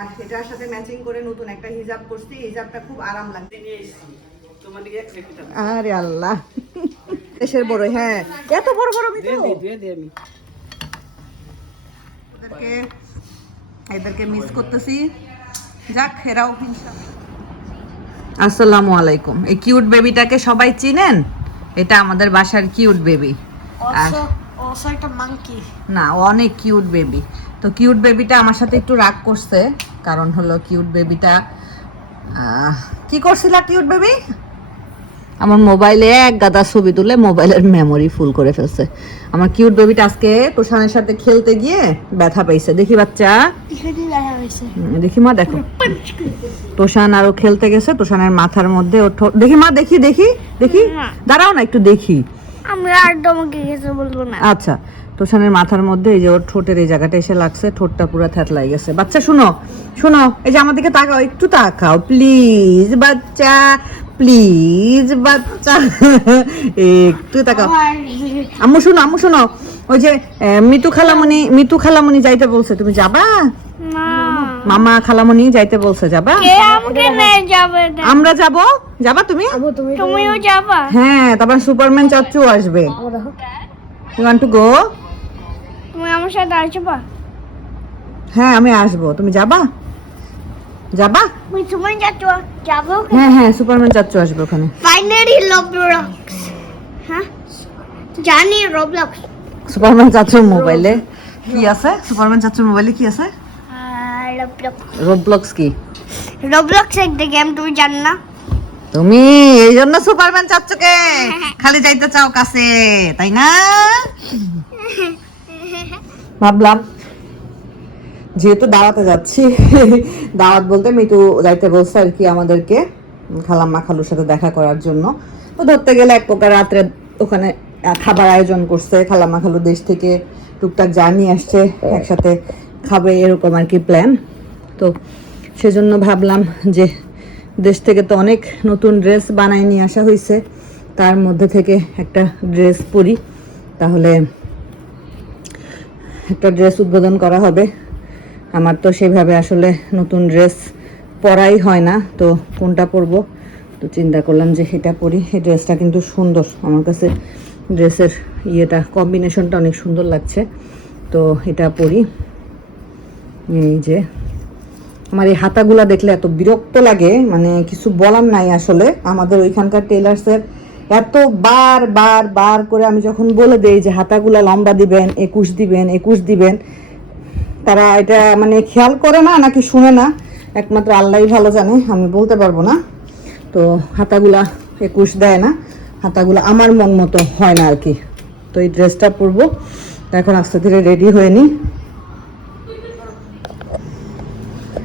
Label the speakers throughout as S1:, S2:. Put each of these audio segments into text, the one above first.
S1: আর এটার সাথে ম্যাচিং করে নতুন একটা হিজাব করছি হিজাবটা খুব আরাম লাগছে। আরে আল্লাহ। দেশের বড় হ্যাঁ। এত বড় বড় মিঠু ওদেরকে এদেরকে মিস করতেছি। যাক এরাও আসসালামু আলাইকুম। এই কিউট বেবিটাকে সবাই চিনেন? এটা আমাদের বাসার কিউট বেবি আর. না অনেক কিউট বেবি তো কিউট বেবিটা আমার সাথে একটু রাগ করছে। কারণ হলো কিউট বেবিটা কি করছিল কিউট বেবি আমার মোবাইলে এক গাদা ছবি তুলে মোবাইলের মেমোরি ফুল করে ফেলছে। আমার কিউট বেবিটা আজকে তোষানের সাথে খেলতে গিয়ে ব্যথা পাইছে দেখি বাচ্চা।
S2: দেখা হয়েছে
S1: হুম, দেখি মা দেখো। তোষান আরও খেলতে গেছে তোষানের মাথার মধ্যে ওর ঠোঁট- দেখি মা দেখি দেখি দেখি। দাঁড়াও না একটু দেখি।
S2: আমরা আর তোমাকে কিছু বলব না।
S1: আচ্ছা তোষানের মাথার মধ্যে এই যে ওর ঠোঁটের এই জায়গাটা এসে লাগছে ঠোঁটটা পুরো থ্যাতলাই গেছে। বাচ্চা শুনো শুনো এই যে আমার দিকে তাকাও একটু তাকাও। প্লিজ বাচ্চা প্লিজ বাচ্চা। একটু তাকাও। আম্মু শুনো আম্মু শুনো ওই যে মিতু খালামণি মিতু খালামণি যাইতে বলছে তুমি যাবা? মামা খালামণি যাইতে বলছে যাবা?
S2: কে আমাকে নিয়ে যাবে না
S1: আমরা যাব। যাবা তুমি?
S2: তুমিও যাবা।
S1: হ্যাঁ তারপর সুপারম্যান চাচ্চু আসবে। ইউ ওয়ান্ট টু গো
S2: তুমি আমার সাথে আসবা?
S1: হ্যাঁ আমি আসব। তুমি যাবা? যাবা?
S2: তুমি যাচ্ছ যাব
S1: হ্যাঁ হ্যাঁ সুপারম্যান চাচ্চু আসবে ওখানে।
S2: ফাইনালি রবলক্স হ্যাঁ? জানি রবলক্স
S1: সুপারম্যান চাচ্চুর মোবাইলে কি আছে? সুপারম্যান চাচ্চুর মোবাইলে কি আছে?
S2: রবলক্স
S1: কি?
S2: রবলক্স একটা গেম তুমি জানো না?
S1: তুমি এই জন্য সুপারম্যান চাচ্চুকে খালি যাইতে চাও কাছে তাই না? ভাবলাম, যেহেতু দাওয়াতে যাচ্ছি, দাওয়াত বলতে মিতু যাইতে বলছে আর কি আমাদেরকে, খালাম্মা খালুর সাথে দেখা করার জন্য। তো ধরতে গেলে এক প্রকার রাত্রে ওখানে খাবার আয়োজন করছে, খালাম্মা খালু দেশ থেকে টুকটাক জার্নি আসছে, একসাথে খাবে এরকম আর কি প্ল্যান তো সেজন্য ভাবলাম যে দেশ থেকে তো অনেক নতুন ড্রেস বানায় নিয়ে আসা হয়েছে তার মধ্যে থেকে একটা ড্রেস পরি। তাহলে একটা ড্রেস উদ্বোধন করা হবে। আমার তো সেভাবে আসলে নতুন ড্রেস পরাই হয় না, তো কোনটা পরবো? তো চিন্তা করলাম যে এটা পরি। এই ড্রেসটা কিন্তু সুন্দর। আমার কাছে ড্রেসের ইয়েটা কম্বিনেশনটা অনেক সুন্দর লাগছে। তো এটা পরি। এই যে, আমার এই হাতাগুলা দেখলে এত বিরক্ত লাগে মানে কিছু বলার নাই আসলে। আমাদের ওইখানকার টেলার্সের এত বার বার বার করে আমি যখন বলে দেই যে হাতাগুলা লম্বা দিবেন, একুশ দিবেন একুশ দিবেন, তারা এটা মানে খেয়াল করে না নাকি শুনে না? একমাত্র আল্লাহই ভালো জানে, আমি বলতে পারব না। তো হাতাগুলা একুশ দেয় না, হাতাগুলা আমার মন মতো হয় না আর কি তো এই ড্রেসটা পরবো, এখন আস্তে ধীরে রেডি হয়ে নিই।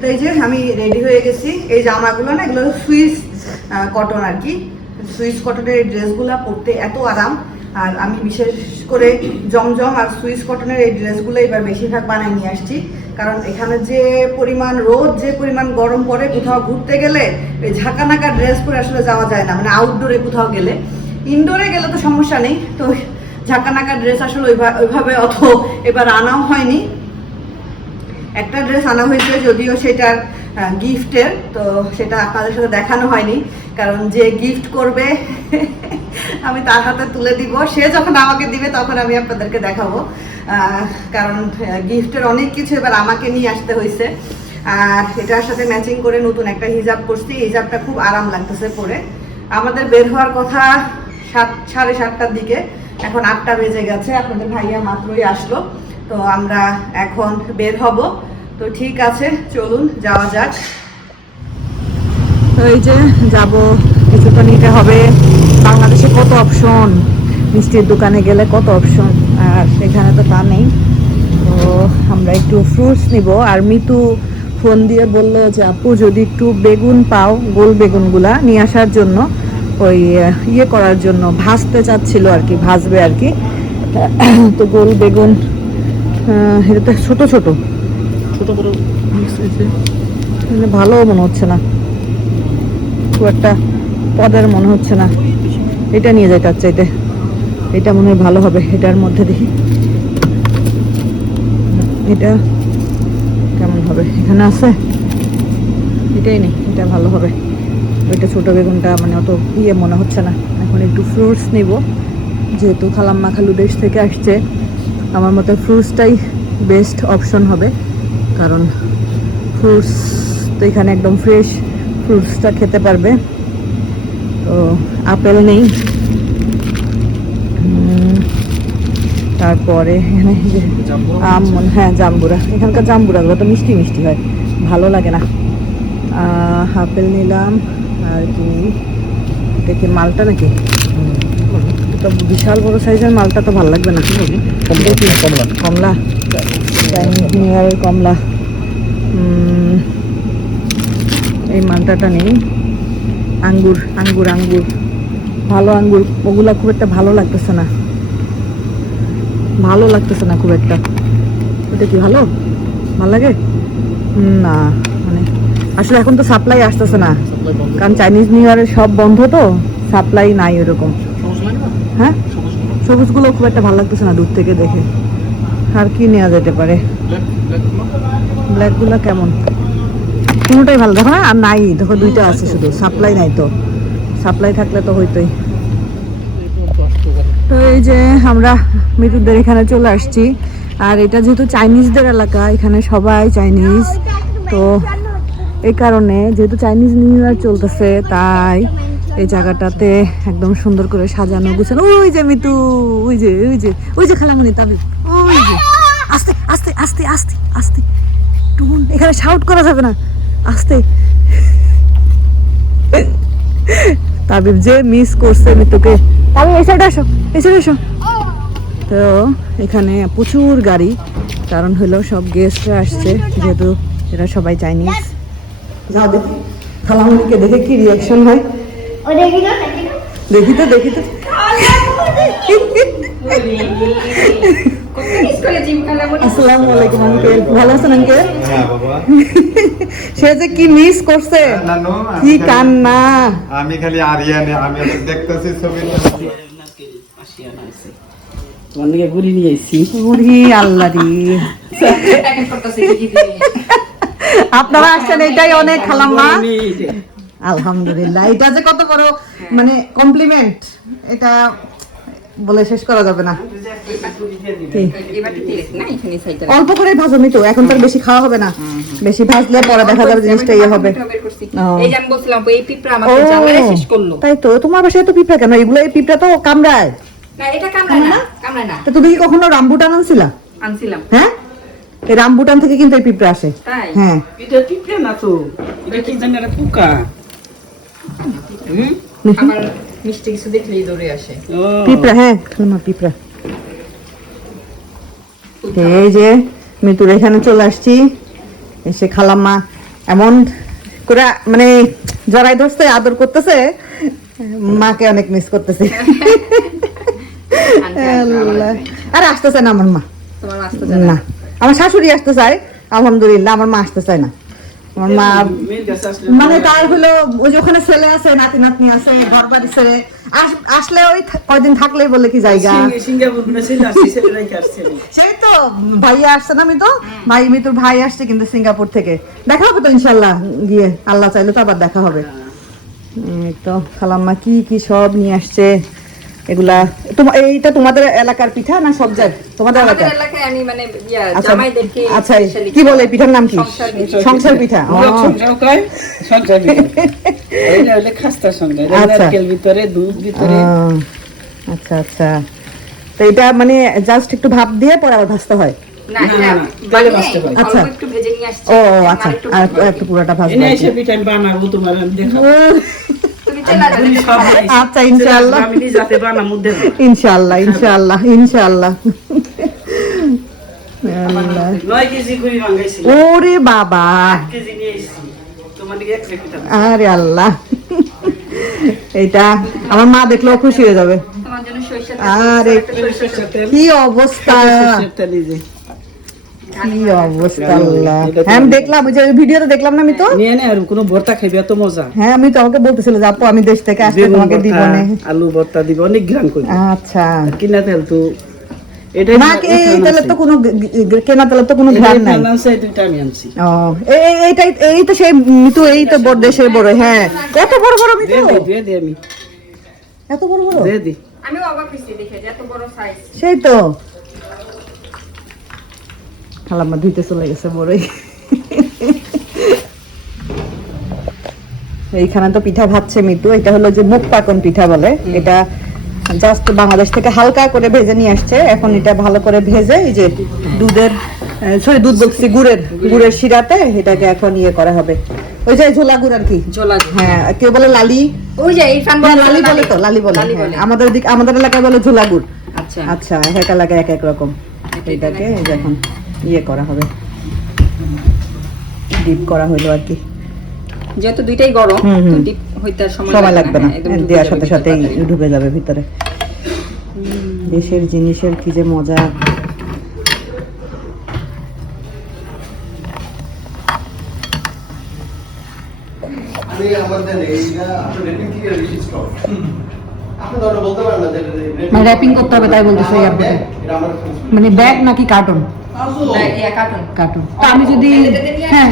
S1: এই যে আমি রেডি হয়ে গেছি, এই জামাগুলো না, এগুলো সুইস কটন আর কি সুইস কটনের এই ড্রেসগুলো পরতে এত আরাম। আর আমি বিশেষ করে জমজম আর সুইস কটনের এই ড্রেসগুলো এবার বেশিরভাগ বানায় নিয়ে আসছি। কারণ এখানে যে পরিমাণ রোদ, যে পরিমাণ গরম পড়ে কোথাও ঘুরতে গেলে এই ঝাঁকা নাকা ড্রেস পরে আসলে যাওয়া যায় না মানে আউটডোরে কোথাও গেলে। ইনডোরে গেলে তো সমস্যা নেই, তো ঝাঁকা নাকা ড্রেস আসলে ওইভাবে অত এবার আনাও হয়নি। একটা ড্রেস আনা হয়েছে, যদিও সেটার গিফটের তো সেটা আপনাদের সাথে দেখানো হয়নি, কারণ যে গিফট করবে, আমি তার হাতে তুলে দিব। সে যখন আমাকে দিবে, তখন আমি আপনাদেরকে দেখাবো। কারণ গিফটের অনেক কিছু এবার আমাকে নিয়ে আসতে হয়েছে। আর এটার সাথে ম্যাচিং করে নতুন একটা হিজাব করছি। হিজাবটা খুব আরাম লাগতেছে পরে। আমাদের বের হওয়ার কথা সাত, সাড়ে সাতটার দিকে। এখন আটটা বেজে গেছে। আপনাদের ভাইয়া মাত্রই আসলো। তো আমরা এখন বের হব। তো ঠিক আছে, চলুন, যাওয়া যাক। তো এই যে যাব কিছু তো নিতে হবে। বাংলাদেশে কত অপশন? মিষ্টির দোকানে গেলে কত অপশন? আর এখানে তো তা নেই। তো আমরা একটু ফ্রুটস নিব। আর মিতু ফোন দিয়ে বলল যে, আপু, যদি একটু বেগুন পাও, গোল বেগুনগুলা নিয়ে আসার জন্য, ওই ইয়ে করার জন্য, ভাজতে চাচ্ছিল আর কি, ভাজবে আর কি। তো গোল বেগুন এটা তো ছোটো, ছোট। ছোট করে ভালো মনে হচ্ছে না। খুব একটা পদের মনে হচ্ছে না। এটা নিয়ে যাই তার চাইতে। এটা মনে হয় ভালো হবে এটার মধ্যে দেখি এটা কেমন হবে? এখানে আছে? এটাই নেই, এটা ভালো হবে। ওইটা ছোটো বেগুনটা মানে অত ইয়ে মনে হচ্ছে না। এখন একটু ফ্রুটস নিব। যেহেতু খালাম্মা খালু দেশ থেকে আসছে, আমার মতে ফ্রুটসটাই বেস্ট অপশন হবে। কারণ ফ্রুটস তো এখানে একদম ফ্রেশ ফ্রুটসটা খেতে পারবে। তো আপেল নেই। তারপরে এখানে আম হ্যাঁ জাম্বুরা। এখানকার জাম্বুরাগুলো তো মিষ্টি মিষ্টি হয় ভালো লাগে না। আপেল নিলাম আর কি এটা কি মালটা নাকি? তো বিশাল বড় সাইজের মালটা তো ভালো লাগবে না। কমলা। কমলা। চাইনিজ নিউ ইয়ারের কমলা। এই মালটাটা নেই। আঙ্গুর আঙ্গুর আঙ্গুর। ভালো আঙ্গুর। ওগুলা খুব একটা ভালো লাগতেছে না। ভালো লাগতেছে না খুব একটা। এটা কি ভালো? ভালো লাগে? না মানে আসলে এখন তো সাপ্লাই আসতেছে না। কারণ চাইনিজ নিউ ইয়ারের সব বন্ধ তো সাপ্লাই নাই ওরকম। হ্যাঁ? সবুজগুলো খুব একটা ভালো লাগতেছে না দূর থেকে দেখে। আর কি নেওয়া যেতে পারে? ব্ল্যাকগুলো কেমন? কোনোটাই ভালো। দেখো আর নাই। দেখো, দুইটা আছে শুধু। সাপ্লাই নাই তো। সাপ্লাই থাকলে তো হইতোই। তো এই যে আমরা মৃত্যুদের এখানে চলে আসছি। আর এটা যেহেতু চাইনিজদের এলাকা, এখানে সবাই চাইনিজ। তো এই কারণে যেহেতু চাইনিজ নিউ ইয়ার চলতেছে, তাই এই জায়গাটাতে একদম সুন্দর করে সাজানো, গুছানো। ওই যে মিতু, ওই যে ওই যে ওই যে খালামুনি তাবি যে আস্তে আস্তে আস্তে আস্তে আস্তে। টুন এখানে শাউট করা যাবে না। আস্তে। তাবিব যে মিস করছে মিতুকে তাবিব এই সাইডে আসো এই সাইডে আসো। তো এখানে প্রচুর গাড়ি। কারণ হলো সব গেস্টরা আসছে যেহেতু এরা সবাই চাইনিজ যাও দেখি। খালামুনিকে দেখে কি রিয়াকশন হয়।
S2: দেখি
S1: তো দেখি তো। আসসালামু আলাইকুম আঙ্কেল ভালো আছেন আঙ্কেল
S3: হ্যাঁ
S1: সে যে কি মিস করছে? কি কান্না।
S3: আমি খালি আরিয়ানে আমি দেখতেছি ছবিটা।
S4: তোমার ঘুরি নিয়ে এসছি
S1: ওরে আল্লাহ আপনারা আসছেন এটাই অনেক খালাম্মা আলহামদুলিল্লাহ এটা যে কত বড় মানে কমপ্লিমেন্ট এটা বলে শেষ করা যাবে না? অল্প করে ভাজনি তো এখন তার বেশি খাওয়া হবে না। বেশি ভাজলে পরে দেখা যাবে জিনিসটা ইয়ে হবে। তাই তো। তোমার বাসায় তো পিঁপড়া কেন? এগুলো এই পিঁপড়া তো কামড়ায়।
S5: না এটা কামড়ায় না কামড়ায় না?
S1: তা তুমি কি কখনো রামবুটান আনছিলা?
S5: আনছিলাম।
S1: হ্যাঁ? এই রামবুটান থেকে কিন্তু এই পিঁপড়া আসে। হ্যাঁ।
S4: এটা পিঁপড়ে না তো। এটা কি জানি একটা পোকা? হুম?
S5: মিষ্টি কিছু দেখলেই দৌড়ে আসে।
S1: পিঁপড়া হ্যাঁ খালামা পিঁপড়া। এই যে মিতুর এখানে চলে আসছি। এসে খালাম্মা এমন করে মানে জড়াই ধরছে আদর করতেছে। মাকে অনেক মিস করতেছে। আর আসতে চায় না আমার মা। না। আমার শাশুড়ি আসতে চায়। আলহামদুলিল্লাহ আমার মা আসতে চায় না। আমার মা মানে তার হলো ওই যে ওখানে ছেলে আছে নাতি নাতনি আছে ঘর বাড়ি ছেলে আসলে ওই কয়দিন থাকলেই বলে কি জায়গা। সেই তো ভাইয়া আসছে না আমি তো ভাই মিতুর ভাই আসছে কিন্তু সিঙ্গাপুর থেকে। দেখা হবে তো ইনশাল্লাহ গিয়ে আল্লাহ চাইলে তো আবার দেখা হবে। এই তো খালাম্মা কি কি সব নিয়ে আসছে? এগুলা তোমার এইটা তোমাদের এলাকার পিঠা না সব জায়গায় তোমাদের
S5: এলাকায় আমি মানে
S1: আচ্ছা
S5: জামাইদেরকে
S1: আচ্ছা কি বলে পিঠার নাম কি সংসার পিঠা।
S4: সংসার পিঠা
S1: আচ্ছা।
S4: নারকেল ভিতরে, দুধ ভিতরে।
S1: আচ্ছা আচ্ছা তো এটা মানে জাস্ট একটু ভাপ দিয়ে পরে আবার ভাজতে হয়
S4: ভাজতে হয়।
S1: আচ্ছা।
S5: একটু ভেজে নিয়ে আসছি।
S1: ও আচ্ছা আর একটু। পুরোটা
S4: বানাবো, তোমার দেখাবো।
S1: আচ্ছা, ইনশাআল্লাহ। ইনশাআল্লাহ ইনশাআল্লাহ ইনশাআল্লাহ। ওরে বাবা। আরে আল্লাহ। এটা আমার মা দেখলেও খুশি হয়ে যাবে।
S5: তোমার জন্য সরিষার
S1: আরে কি অবস্থা
S4: সরষের তেল এই যে।
S1: কি অবস্থা আল্লাহ। হ্যাঁ আমি দেখলাম ওই যে ভিডিওতে দেখলাম না আমি তো
S4: নিয়ে নে আর কোনো ভর্তা খাইবে এত মজা।
S1: হ্যাঁ আমি তো আমাকে বলতেছিল যে আপু আমি দেশ থেকে আসলে তোমাকে দিব না।
S4: আলু ভর্তা দিব অনেক গ্রাম করবে।
S1: আচ্ছা।
S4: কিনা তেল তো এটাই
S1: না এই তো কোনো গ- গ- কেনা তেলের তো কোনো ঘ্রাণ নাই।
S4: আছে এই দুইটা আমি আনছি।
S1: ও এই এই- এইটাই এই তো সেই মিতু এই তো বড় দেশের বড় হ্যাঁ। এত বড় বড় মিতু?
S4: দিয়ে দি আমি।
S1: এত বড় বড়?
S4: দিয়ে দি।
S5: আমিও অবাক হয়েছি দেখে এত বড় সাইজ
S1: সেই তো। খালাম্মা ধুইতে চলে গেছে বড়ই এইখানে তো পিঠা ভাজছে মিতু এটা হলো যে মুখ পাকন পিঠা বলে। এটা জাস্ট বাংলাদেশ থেকে হালকা করে ভেজে নিয়ে আসছে। এখন এটা ভালো করে ভেজে এই যে দুধের সরি দুধ বলছি গুড়ের গুড়ের শিরাতে এটাকে এখন ইয়ে করা হবে। ওই যে ঝোলা গুড় আর কি? হ্যাঁ কেউ বলে লালি।
S5: ওই যে
S1: হ্যাঁ, লালি বলে তো লালি বলে হ্যাঁ। আমাদের দিক আমাদের এলাকায় বলে ঝোলা গুড়।
S5: আচ্ছা।
S1: আচ্ছা এক এলাকায় এক এক রকম। এটাকে এখন ইয়ে করা হবে। ডিপ করা হলো আর কি।
S5: যেহেতু দুইটাই গরম। তো ডিপ হইতে সময়
S1: লাগবে না।
S5: হ্যাঁ,
S1: দেওয়ার সাথে
S5: তাড়াতাড়ি।
S1: ঢুকে যাবে ভিতরে। দেশের জিনিসের কি যে মজা।
S3: আমি আমাদের এইটা রেটিং কি বেশি স্ট্রং আপনি ধরো বলতে পারেন না যে
S1: মানে র্যাপিং করতে হবে তাই বলতেছে এই আপনাকে।
S3: এটা আমার
S1: মানে ব্যাগ নাকি কার্টুন
S5: হ্যাঁ, কার্টুন
S1: কার্টুন তা আমি যদি হ্যাঁ।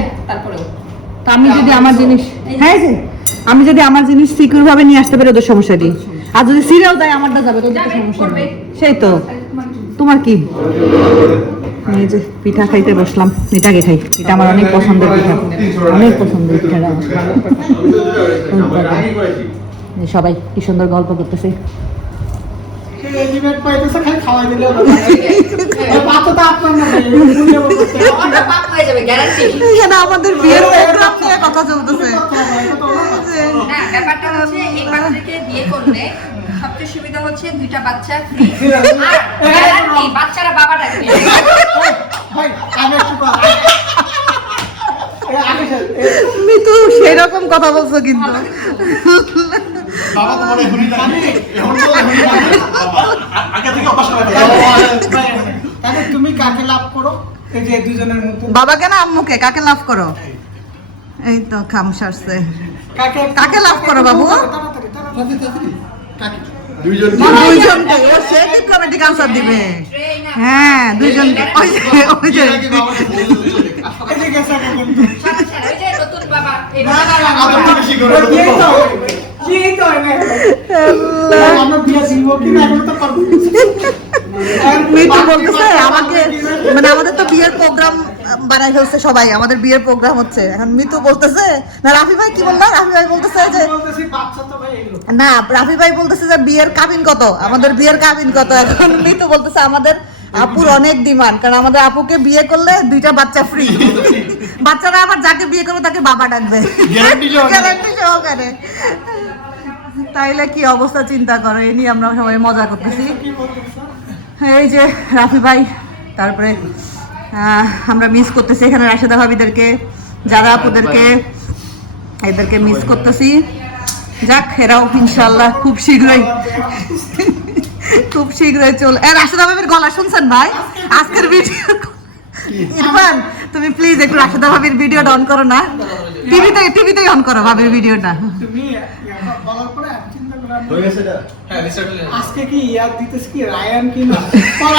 S1: তা আমি যদি আমার জিনিস হ্যাঁ যে। আমি যদি আমার জিনিস সিকিউর ভাবে নিয়ে আসতে পারি ওদের সমস্যা নেই আর যদি সিরিয়াল দেয় আমারটা যাবে তো ওদের সমস্যা নেই সেই তো। তোমার কি? এই যে পিঠা খাইতে বসলাম। এটাকে খাই। এটা আমার অনেক পছন্দের পিঠা। অনেক পছন্দের। এই সবাই কি সুন্দর গল্প করতেছে।
S5: হয়ে। যাবে গ্যারান্টি
S1: এখানে আমাদের বিয়ের নিয়ে কথা চলতেছে।
S5: ব্যাপারটা হচ্ছে এই বাচ্চাকে বিয়ে করলে সবচেয়ে সুবিধা হচ্ছে দুইটা বাচ্চা বাচ্চারা বাবা ডাকবে।
S4: ভাই, আমি একটু কথা- এ, আগে সে- এ,
S1: মিতু সেই রকম কথা বলছো কিন্তু।
S3: বাবা তো মনে ঘুরি এখন তো আগে থেকে অভ্যাস করে
S4: তাহলে তুমি কাকে লাভ করো? এই যে দুজনের মধ্যে।
S1: বাবাকে না আম্মুকে কাকে লাভ করো? এই তো খাম সারছে।
S4: কাকে
S1: কাকে লাভ করো, বাবু? দুইজনকে ও সে ডিপ্লোম্যাটিক আনসার দিবে। হ্যাঁ দুইজন ওই যে ওই যে।
S5: নতুন বাবা।
S1: আমাকে মানে আমাদের তো বিয়ের প্রোগ্রাম বানাই ফেলছে সবাই আমাদের বিয়ের প্রোগ্রাম হচ্ছে। এখন মিতু বলতেছে না রাফি ভাই কি বলল? রাফি ভাই বলতেছে যে
S4: বলতেছি বাচ্চা তো ভাই এগুলো।
S1: না রাফি ভাই বলতেছে যে বিয়ের কাবিন কত? আমাদের বিয়ের কাবিন কত? এখন মিতু বলতেছে আমাদের আপুর অনেক ডিমান্ড কারণ আমাদের আপুকে বিয়ে করলে দুইটা বাচ্চা ফ্রি বাচ্চারা আবার যাকে বিয়ে করবে তাকে বাবা ডাকবে।
S3: সহকারে।
S1: তাইলে কি অবস্থা চিন্তা করো এ নিয়ে আমরা সবাই মজা করতেছি। এই যে রাফি ভাই তারপরে আমরা মিস করতেছি এখানে রাশেদা ভাবিদেরকে যারা আপুদেরকে এদেরকে মিস করতেছি। যাক এরাও ইনশাল্লাহ খুব শীঘ্রই খুব শীঘ্রই চল এ রাশেদা ভাবির গলা শুনছেন ভাই? আজকের ভিডিও ইরফান তুমি প্লিজ একটু রাশেদা ভাবির ভিডিও অন করো না। টিভিতে টিভিতেই অন করো ভাবির ভিডিওটা
S4: তুমি ইয়ার বলার পরে আমি চিন্তা করলাম,
S3: হয়ে গেছে এটা?
S4: আজকে কি ইয়াদ দিতেছ কি রায়ান কি না?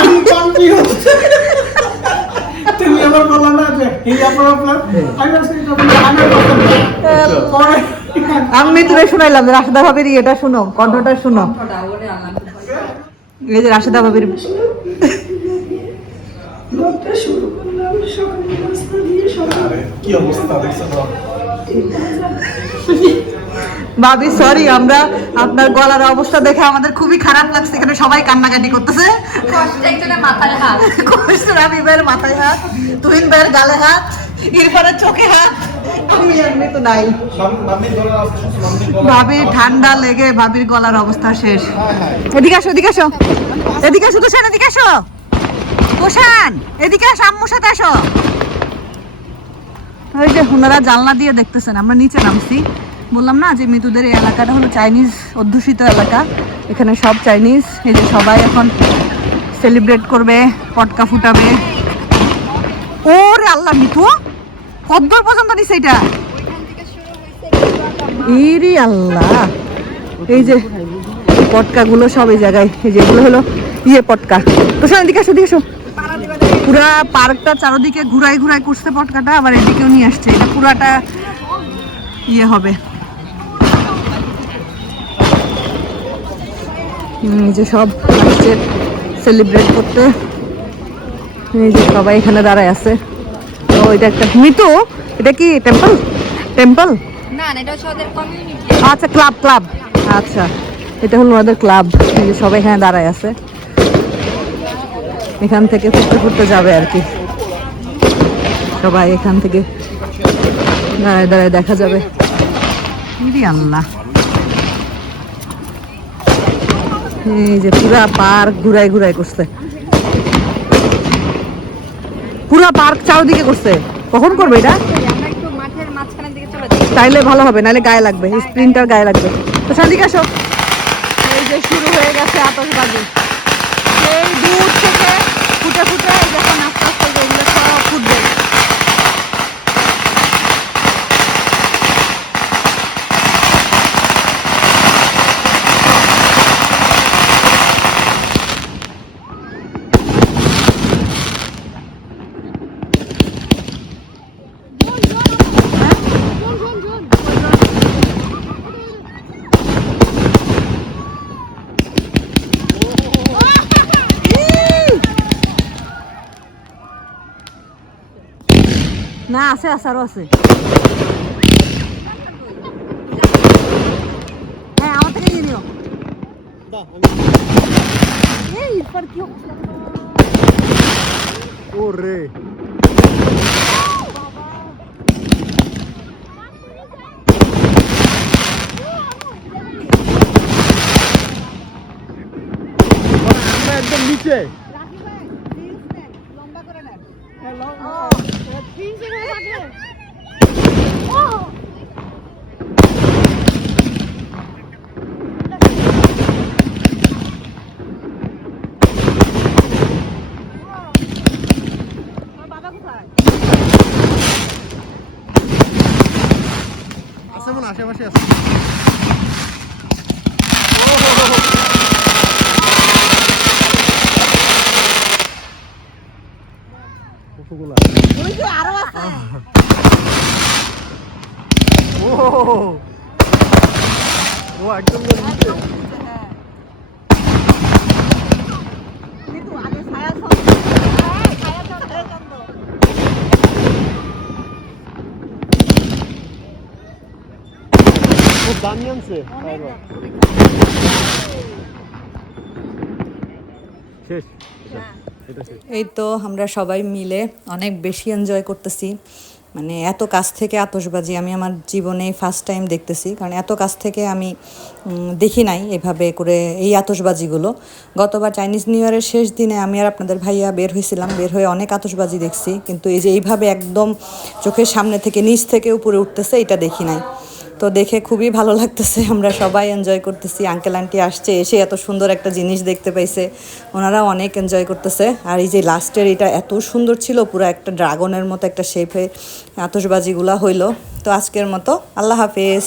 S4: আমি confused। তুমি আবার বলো না যে এই প্রবলেম আমি ভাবছি এটা আমার
S1: আমি মিতুরে শুনাইলাম রাশেদা ভাবির ইয়েটা শুনো কণ্ঠটা শুনো।
S5: আমার
S1: এই যে রাশেদা ভাবির
S3: কি অবস্থা দেখছ
S1: ভাবি সরি আমরা আপনার গলার অবস্থা দেখে আমাদের খুবই খারাপ লাগছে এখানে সবাই কান্নাকাটি করতেছে।
S5: কষ্ট মাথায় হাত।
S1: তুহিন ভাইয়ের গালে হাত ইরফানের চোখে হাত আমি এমনি তো নাই। ভাবির ঠান্ডা লেগে ভাবির গলার অবস্থা শেষ। এদিকে আসো এদিকে আসো। এদিকে আসো তোষান এদিকে আসো। তোষান এদিকে আসো আম্মুর সাথে আসো। ওই যে ওনারা জানলা দিয়ে দেখতেছেন আমরা নিচে নামছি। বললাম না যে মৃতুদের এই এলাকাটা হলো চাইনিজ অধ্যুষিত এলাকা। এখানে সব চাইনিজ এই যে সবাই এখন সেলিব্রেট করবে, পটকা ফুটাবে। ওরে আল্লাহ মিতু কদ্দূর পর্যন্ত নিছে এটা? ইরি আল্লাহ। এই যে পটকা গুলো সব এই জায়গায়, এই যেগুলো হলো ইয়ে পটকা। তো শোনো, এদিকে আসো, এদিকে পুরা পার্কটা চারদিকে ঘুরাই ঘুরাই করছে পটকাটা, আবার এদিকেও নিয়ে আসছে। এটা পুরাটা ইয়ে হবে। যে সব আসছে সেলিব্রেট করতে। যে সবাই এখানে দাঁড়ায় আছে। তো এটা একটা মিতু এটা কি টেম্পল টেম্পল আচ্ছা ক্লাব ক্লাব আচ্ছা এটা হলো ওদের ক্লাব যে সবাই এখানে দাঁড়ায় আছে। এখান থেকে ঘুরতে ঘুরতে যাবে আর কি। সবাই এখান থেকে দাঁড়ায় দাঁড়ায় দেখা যাবে। আল্লাহ এই যে পুরা পার্ক ঘুরাই ঘুরাই করছে। পুরা পার্ক চারদিকে করছে। কখন করবে এটা? তাইলে ভালো হবে নাহলে গায়ে লাগবে স্প্রিন্টার গায়ে লাগবে। তো সাদিকে আসো। এই যে শুরু হয়ে গেছে আতশবাজি এই দূর থেকে ফুটে ফুটে এই যখন আস্তে আস্তে এগুলো সব ফুটবে না আছে আছে আরও আছে। হ্যাঁ আমার থেকে নিয়ে নিও। এই ইরফান কি
S3: ওরে। একদম নিচে। আছে মনে হয় আশেপাশে আছে কতগুলা
S1: ওই যে আরও আছে
S3: ও ও একদম নিচে
S1: কিন্তু আগে ছায়া
S3: ও দামি আনছে শেষ
S1: এই তো আমরা সবাই মিলে অনেক বেশি এনজয় করতেছি। মানে এত কাছ থেকে আতসবাজি আমি আমার জীবনে ফার্স্ট টাইম দেখতেছি। কারণ এত কাছ থেকে আমি দেখি নাই এভাবে করে এই আতসবাজিগুলো গতবার চাইনিজ নিউ ইয়ারের শেষ দিনে আমি আর আপনাদের ভাইয়া বের হয়েছিলাম। বের হয়ে অনেক আতসবাজি দেখছি। কিন্তু এই যে এইভাবে একদম চোখের সামনে থেকে নিচ থেকে উপরে উঠতেছে এটা দেখি নাই। তো দেখে খুবই ভালো লাগতেছে, আমরা সবাই এনজয় করতেছি। আঙ্কেল আন্টি আসছে, এসে এত সুন্দর একটা জিনিস দেখতে পাইছে, ওনারা অনেক এনজয় করতেছে। আর এই যে লাস্টের এটা এত সুন্দর ছিল, পুরো একটা ড্রাগনের মতো একটা শেপে আতসবাজিগুলো হইল। তো আজকের মতো, আল্লাহ হাফেজ।